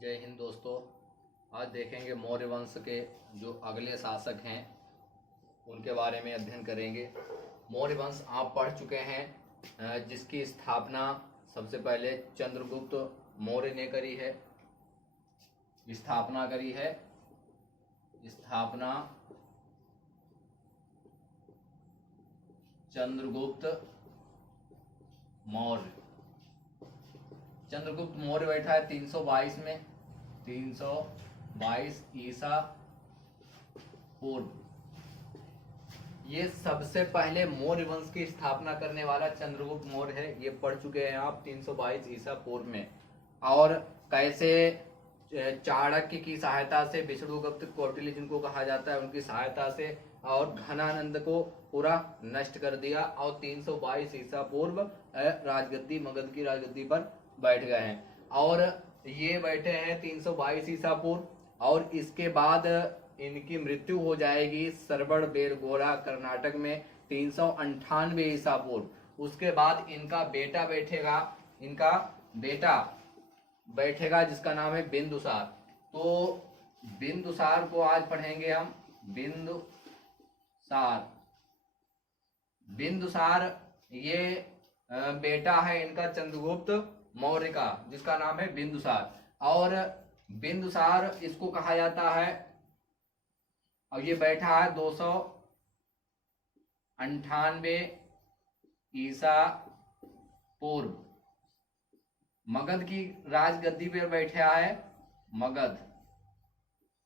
जय हिंद दोस्तों। आज देखेंगे मौर्य वंश के जो अगले शासक हैं उनके बारे में अध्ययन करेंगे। मौर्य वंश आप पढ़ चुके हैं, जिसकी स्थापना सबसे पहले चंद्रगुप्त मौर्य ने करी है। स्थापना करी है, स्थापना चंद्रगुप्त मौर्य। चंद्रगुप्त मौर्य बैठा है 322 में, 322 ईसा पूर्व। ये सबसे पहले मौर्य वंश की स्थापना करने वाला चंद्रगुप्त मौर्य है। ये पढ़ चुके हैं आप 322 ईसा पूर्व में। और कैसे चाणक्य की सहायता से, विष्णुगुप्त कौटिल्य जिनको कहा जाता है उनकी सहायता से, और घनानंद को पूरा नष्ट कर दिया और 322 ईसा पूर्व राजगद्दी, मगध की राजगद्दी पर बैठ गए हैं। और ये बैठे हैं 322 ईसा पूर्व, और इसके बाद इनकी मृत्यु हो जाएगी सरबड़ बेलगोला कर्नाटक में 398 ईसा पूर्व। उसके बाद इनका बेटा बैठेगा, इनका बेटा बैठेगा जिसका नाम है बिंदुसार। तो बिंदुसार को आज पढ़ेंगे हम। बिंदुसार ये बेटा है इनका चंद्रगुप्त मौर्य का, जिसका नाम है बिंदुसार। और बिंदुसार इसको कहा जाता है, और ये बैठा है 298 ईसा पूर्व। मगध की राजगद्दी पर बैठा है।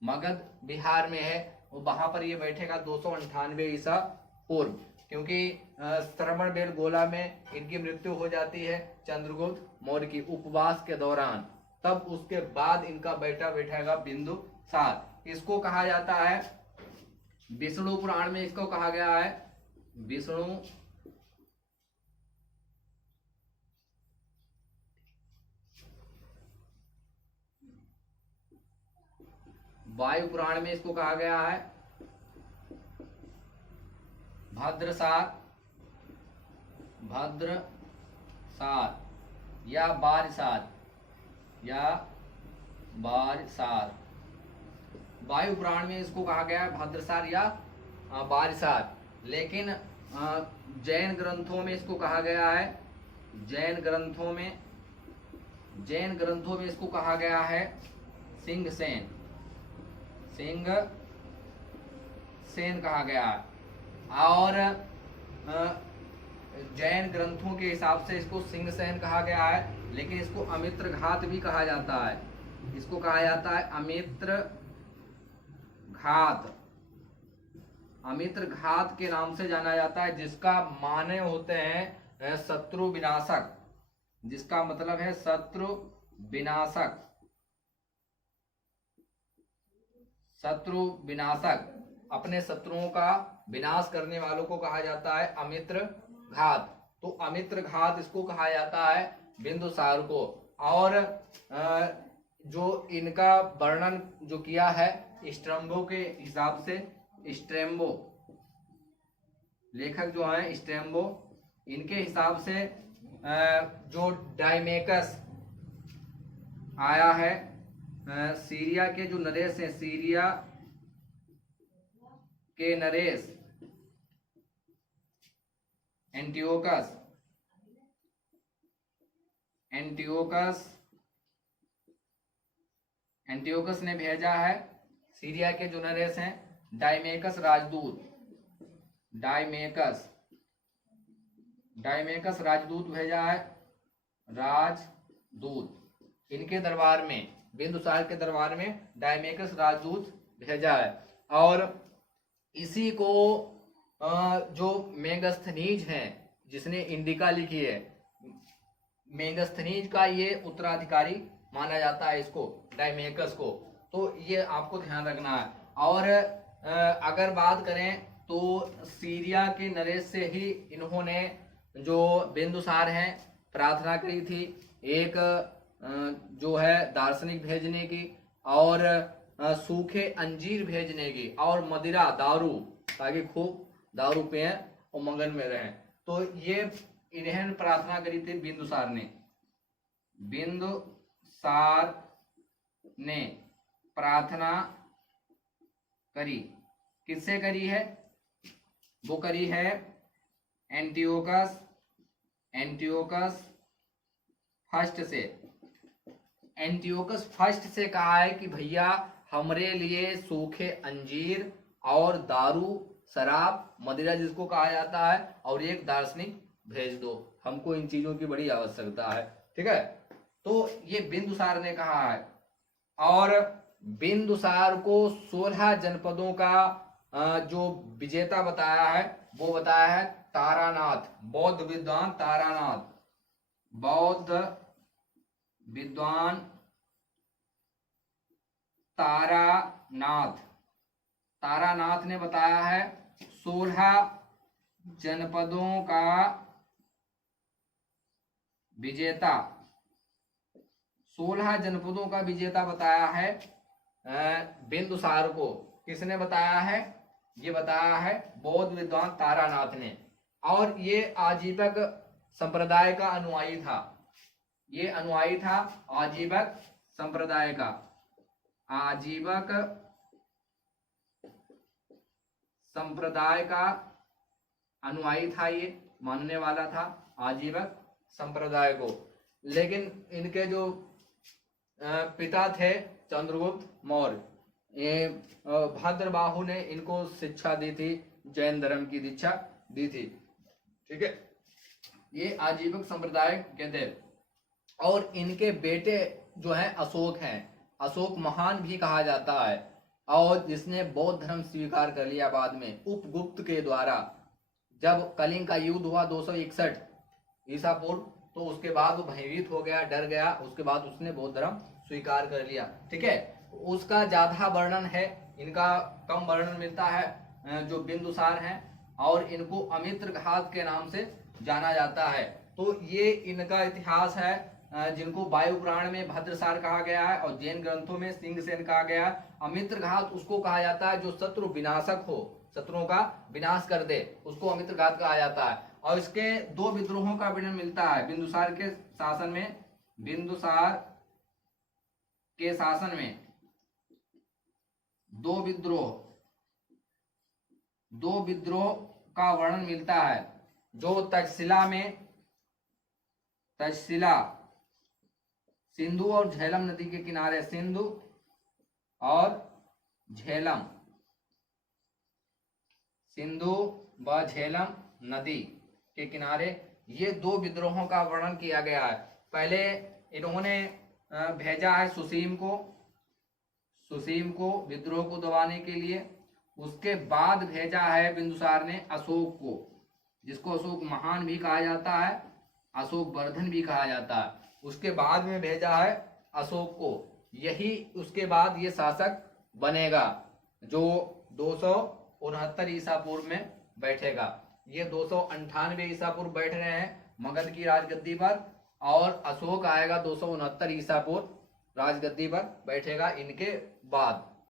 मगध बिहार में है, वहां पर ये बैठेगा 298 ईसा पूर्व। क्योंकि श्रवण बेलगोला में इनकी मृत्यु हो जाती है चंद्रगुप्त मौर्य की उपवास के दौरान। तब उसके बाद इनका बेटा बैठेगा बिंदुसार। इसको कहा जाता है, विष्णु पुराण में इसको कहा गया है विष्णु वायु पुराण में इसको कहा गया है भद्रसार या बारिसार वायु पुराण में इसको कहा गया है भद्रसार या बारिसार। लेकिन जैन ग्रंथों में इसको कहा गया है, जैन ग्रंथों में इसको कहा गया है सिंहसेन कहा गया है। और जैन ग्रंथों के हिसाब से इसको सिंहसेन कहा गया है, लेकिन इसको अमित्र घात भी कहा जाता है। इसको कहा जाता है अमित्र घात के नाम से जाना जाता है, जिसका माने होते हैं शत्रु विनाशक, जिसका मतलब है शत्रु विनाशक। अपने शत्रुओं का विनाश करने वालों को कहा जाता है अमित्र घात। तो अमित्र घात इसको कहा जाता है बिंदुसार को। और जो इनका वर्णन जो किया है स्ट्रैबो के हिसाब से, स्ट्रैबो लेखक जो है स्ट्रैबो, इनके हिसाब से जो डायमेकस आया है, सीरिया के जो नरेश हैं, सीरिया के नरेश एंटियोकस ने भेजा है। सीरिया के जो नरेश हैं डायमेकस राजदूत भेजा है, इनके दरबार में, बिंदुसार के दरबार में डायमेकस राजदूत भेजा है। और इसी को जो मेगस्थनीज है, जिसने इंडिका लिखी है, मेगस्थनीज का ये उत्तराधिकारी माना जाता है इसको, डायमेकस को। तो ये आपको ध्यान रखना है। और अगर बात करें तो सीरिया के नरेश से ही इन्होंने, जो बिंदुसार हैं, प्रार्थना की थी एक जो है दार्शनिक भेजने की, और सूखे अंजीर भेजने की, और मदिरा, दारू, ताकि खूब दारू पिए और मगन में रहें। तो ये इन्हें प्रार्थना करी थी बिंदुसार ने। बिंदुसार ने प्रार्थना करी। किससे करी है? वो करी है एंटियोकस फर्स्ट से। एंटियोकस फर्स्ट से कहा है कि भैया हमरे लिए सूखे अंजीर और दारू, शराब, मदिरा जिसको कहा जाता है, और एक दार्शनिक भेज दो, हमको इन चीजों की बड़ी आवश्यकता है। ठीक है, तो ये बिंदुसार ने कहा है। और बिंदुसार को 16 जनपदों का जो विजेता बताया है वो बताया है तारानाथ, बौद्ध विद्वान तारानाथ, बौद्ध विद्वान तारानाथ ने बताया है 16 जनपदों का विजेता, 16 जनपदों का विजेता बताया है बिंदुसार को। किसने बताया है? ये बताया है बौद्ध विद्वान तारानाथ ने। और ये आजीवक संप्रदाय का अनुयायी था, ये अनुयायी था आजीवक संप्रदाय का, आजीवक संप्रदाय का अनुयायी था, ये मानने वाला था आजीवक संप्रदाय को। लेकिन इनके जो पिता थे चंद्रगुप्त मौर्य, ये भद्रबाहु ने इनको शिक्षा दी थी, जैन धर्म की दीक्षा दी थी। ठीक है, ये आजीवक संप्रदाय के थे। और इनके बेटे जो है अशोक हैं, अशोक महान भी कहा जाता है, और जिसने बौद्ध धर्म स्वीकार कर लिया बाद में उपगुप्त के द्वारा। जब कलिंग का युद्ध हुआ 261 ईसा पूर्व, तो उसके बाद वो भयभीत हो गया, डर गया, उसके बाद उसने बौद्ध धर्म स्वीकार कर लिया। ठीक है, उसका ज्यादा वर्णन है, इनका कम वर्णन मिलता है जो बिंदुसार हैं, और इनको अमित्र घात के नाम से जाना जाता है। तो ये इनका इतिहास है, जिनको वायु पुराण में भद्रसार कहा गया है और जैन ग्रंथों में सिंहसेन कहा गया है। अमित्र घात उसको कहा जाता है जो शत्रु विनाशक हो, शत्रुओं का विनाश कर दे, उसको अमित्र घात कहा जाता है। और इसके 2 विद्रोहों का वर्णन मिलता है बिंदुसार के शासन में, बिंदुसार के शासन में 2 विद्रोह का वर्णन मिलता है, जो तक्षशिला सिंधु और झेलम नदी के किनारे, सिंधु और झेलम, सिंधु व झेलम नदी के किनारे, ये 2 विद्रोहों का वर्णन किया गया है। पहले इन्होंने भेजा है सुसीम को विद्रोह को दबाने के लिए। उसके बाद भेजा है बिंदुसार ने अशोक को, जिसको अशोक महान भी कहा जाता है, अशोक वर्धन भी कहा जाता है। उसके बाद में भेजा है अशोक को, यही उसके बाद ये शासक बनेगा जो 269 ईसा पूर्व में बैठेगा। ये 298 ईसा पूर्व बैठ रहे हैं मगध की राजगद्दी पर, और अशोक आएगा 269 ईसा पूर्व राजगद्दी पर बैठेगा इनके बाद।